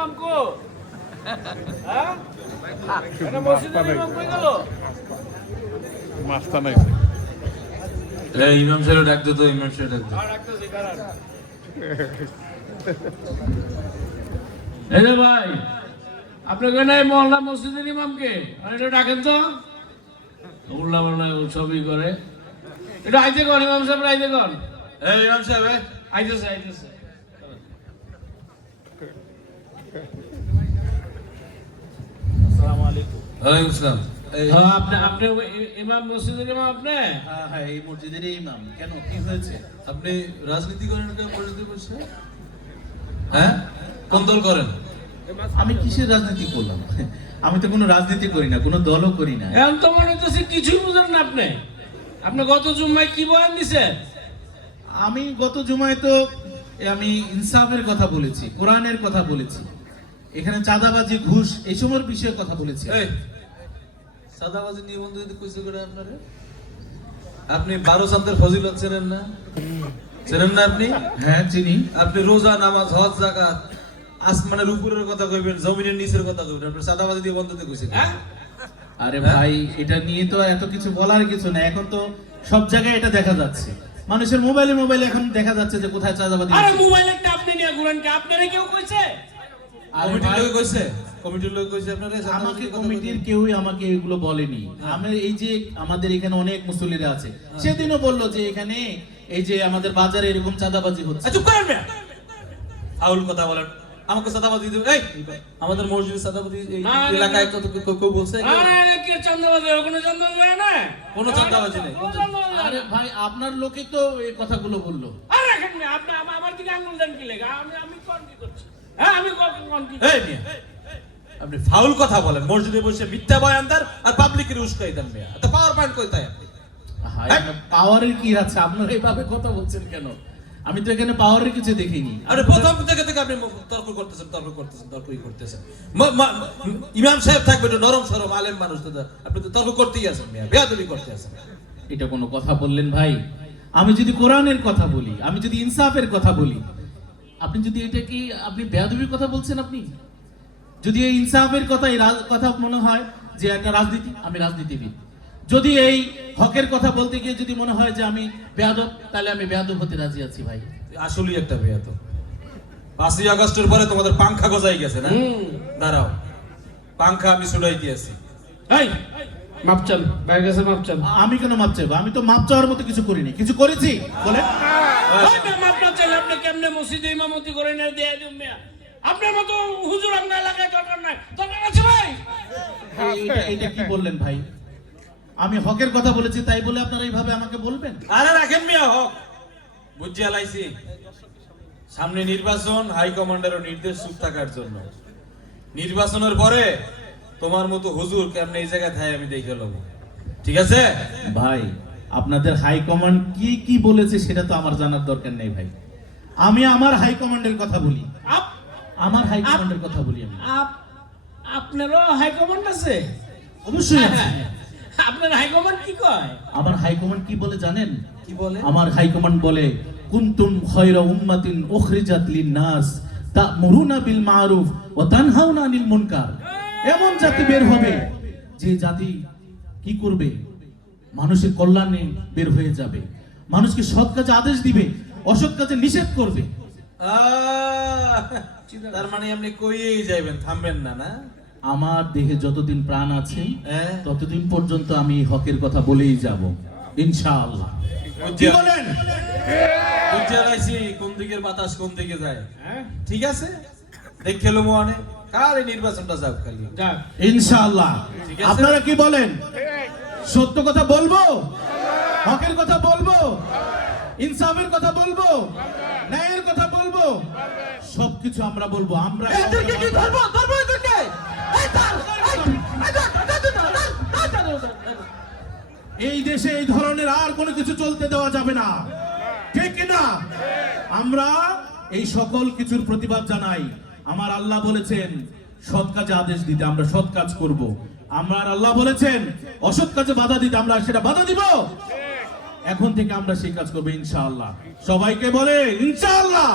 ইমাম কো? হ্যাঁ? কেন মসজিদের ইমাম কই গেল? মাস্তা নাই এই ইমাম সাহেব ডাকতো তো, ইমাম সাহেব ডাকতো। ডাকতেছি কারণ। এই যে ভাই, আপনার কেন এই মহল্লা মসজিদের ইমামকে এটা ডাকেন তো? উল্লা পাল্লা সবই করে। এটা আইতে কর, ইমাম সাহেব আইতে কর। এই ইমাম সাহেব আইতেছে আইতেছে। আসসালামু আলাইকুম। ওয়ালাইকুম আসসালাম। হ্যাঁ, আপনি ইমাম, মসজিদের ইমাম আপনি? হ্যাঁ, এই মসজিদের ইমাম। কেন, কি হয়েছে? আপনি রাজনীতি করেন কেন মসজিদে বসে? হ্যাঁ, কোন দল করেন? আমি কিসের রাজনীতি করলাম? আমি তো কোনো রাজনীতি করি না, কোনো দলও করি না। এখন তো মনে হচ্ছে কিছুই বুঝেন না আপনি। আপনি গত জুম্মায় কি বয়ান দিছেন? আমি গত জুমায় তো আমি ইনসাফের কথা বলেছি, কোরআনের কথা বলেছি, এখানে চাঁদাবাজি, ঘুষ এই সময়ের বিষয়ে কথা বলেছি। এই সাদাবাজি নিবন্ধ দিতে কইছে করে আপনারে? আপনি 12 সান্তের ফজিলত চেনেন না? চেনেন না আপনি? হ্যাঁ, চিনি। আপনি রোজা, নামাজ, হজ, যাকাত, আসমানের উপরের কথা কইবেন, জমিনের নিচের কথা কইবেন। আপনি সাদাবাজি দিয়ে বন্ধ দিতে কইছে। হ্যাঁ? আরে ভাই, এটা নিয়ে তো এত কিছু বলার কিছু না। এখন তো সব জায়গায় এটা দেখা যাচ্ছে, মানুষের মোবাইলে এখন দেখা যাচ্ছে যে কোথায় চাঁদাবাজি আরে হচ্ছে। মোবাইলটা আপনি নিয়ে ঘুরেন কি? আপনারে কেউ কইছে? আরে কমিটির ভাই, লোক কইছে? কমিটির লোক কইছে আপনারে? আমাকে কমিটির কেউই আমাকে এগুলো বলেনি। আমি এই যে আমাদের এখানে অনেক মুসল্লিরা আছে, সেদিনও বললো যে এখানে এই যে আমাদের বাজারে এরকম চাঁদাবাজি হচ্ছে। চুপ করেন না, ফাউল কথা বলেন। আমাকে সাদাবাজি দিবেন? এই আমাদের মসজিদে সাদাবাজি এই না, না, এলাকায় কত কেউ বলছে? আরে কে চাঁদাবাজি? কোনো চাঁদাবাজি হয় না? কোনো চাঁদাবাজি নেই। কোনো চাঁদাবাজি হয় আরে না। ভাই, আপনার লোকে তো এই কথাগুলো বললো। আরে রাখেন না, আপনি আমার দিকে আঙুল দেন কি লেগা? আমি কোন কি করছি? হ্যাঁ, আমি কোন কি? এই মিয়া, আপনি ফাউল কথা বলেন, মসজিদে বসে মিথ্যা বয়ান দেন আর পাবলিকের উস্কাই দেন মিয়া। তো পাওয়ার পয়েন্ট কই তাই আপনি? পাওয়ারের কি আছে? আপনারা এইভাবে কথা বলছেন কেন? আমি তো এখানে পাওয়ারের কিছু দেখিনি। আরে প্রথম থেকে আপনি তর্কই করতেছেন। ইমাম সাহেব থাকবে তো নরম সরম আলেম মানুষ, তো আপনি তো তর্ক করতেই আছেন মিয়া, বেয়াদবি করতে আছেন। এটা কোনো কথা বললেন ভাই? আমি যদি কোরআনের কথা বলি, আমি যদি ইনসাফের কথা বলি, আপনি যদি এটা কি আপনি বেয়াদবির কথা বলছেন? আপনি যদি এই ইনসাফের কথা, এই কথা মনে হয় যে একটা রাজনীতি, আমি রাজনীতিবিদ। যদি এই হকের কথা বলতে গিয়ে যদি মনে হয় যে আমি বেয়াদব, তাহলে আমি বেয়াদব হতে রাজি আছি ভাই। আসলেই একটা বেয়াদব। 5ই আগস্টের পরে তোমাদের পাংখা গজাই গেছে না? দাঁড়াও, পাংখা আমি ছুড়াই দিয়েছি। এই মাপ চান, বাইরে গেছে মাপ চান। আমি কেন মাপ চাইবো? আমি তো মাপ চাওয়ার মতো কিছু করিনি। কিছু করেছি বলে? মাপ না চাইলে আপনি কেমনে মসজিদে ইমামতি করেন? দিয়ে দিন মিয়া। আপনার মতো হুজুর আপনার এলাকায় দরকার নাই। দরকার আছে ভাই? এটা কি বললেন ভাই? আমি হকের কথা বলেছি তাই বলে আপনারা এইভাবে আমাকে বলবেন? আরে রাখেন মিয়া, হক বুঝিয়া লাইছি। সামনে নির্বাচন, হাই কমান্ডারের নির্দেশ চুপ থাকার জন্য। নির্বাচনের পরে তোমার মতো হুজুর কেমনে এই জায়গায় থাকে আমি দেখে লব, ঠিক আছে? ভাই, আপনাদের হাই কমান্ড কি কি বলেছে সেটা তো আমার জানার দরকার নেই ভাই। আমি আমার হাই কমান্ডের কথা বলি, আমার হাই কমান্ডের কথা বলি আমি। আপনারও হাইকমান্ড আছে? অবশ্যই আছে। আপনার হাইকমান্ড কি কয়? আমার হাই কমান্ড কি বলে জানেন? কি বলে? আমার হাই কমান্ড বলে, কুনতুম খায়রা উম্মাতিন উখরিজাত লিন-নাস তা'মুরুনা বিল মা'রুফ ওয়া তানহাউনা আনিল মুনকার। এমন জাতি বের হবে যে জাতি কি করবে? মানুষের কল্যাণে বের হয়ে যাবে, মানুষকে সৎ কাজে আদেশ দিবে, অসৎ কাজে নিষেধ করবে। তার মানে আপনি কইয়েই যাইবেন, থামবেন না, না? আমার দেহে যতদিন প্রাণ আছে হ্যাঁ। ততদিন পর্যন্ত আমি এই হকের কথা বলেই যাব, ইনশাআল্লাহ। কি বলেন? বুঝিয়া লাইছি কোন দিকের বাতাস কোন দিকে যায়। ঠিক আছে, দেখে লো মনে কার এই নির্বাচনটা যাক খালি। যাক, ইনশাআল্লাহ। ঠিক আছে। আপনারা কি বলেন? সত্য কথা বলবো, হকের কথা বলবো, ইনসাফের কথা বলবো, ন্যায়ের কথা বলবো, সবকিছু আমরা বলবো। আমরা এই দেশে এই ধরনের আর কোনো কিছু চলতে দেওয়া যাবে না, ঠিক না? আমরা এই সকল কিছুর প্রতিবাদ জানাই। আমার আল্লাহ বলেছেন সৎ কাজে আদেশ দিতে, আমরা সৎ কাজ করব। আমার আল্লাহ বলেছেন অসৎ কাজে বাধা দিতে, আমরা সেটা বাধা দিব। এখন থেকে আমরা সেই কাজ করবো ইনশাআল্লাহ। সবাইকে বলে ইনশাআল্লাহ।